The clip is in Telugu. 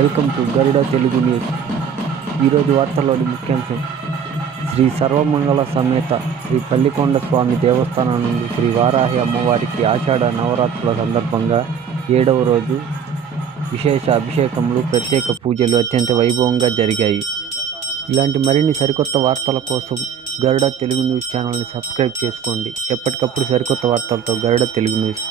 Welcome to Garuda Telugu news. ఈరోజు వార్తల్లోని ముఖ్యాంశం: శ్రీ సర్వమంగళ సమేత శ్రీ పల్లికొండ స్వామి దేవస్థానం నుండి శ్రీ వారాహి అమ్మవారికి ఆషాఢ నవరాత్రుల సందర్భంగా 7వ రోజు విశేష అభిషేకములు, ప్రత్యేక పూజలు అత్యంత వైభవంగా జరిగాయి. ఇలాంటి మరిన్ని సరికొత్త వార్తల కోసం గరుడ తెలుగు న్యూస్ ఛానల్ని సబ్స్క్రైబ్ చేసుకోండి. ఎప్పటికప్పుడు సరికొత్త వార్తలతో గరుడ తెలుగు న్యూస్.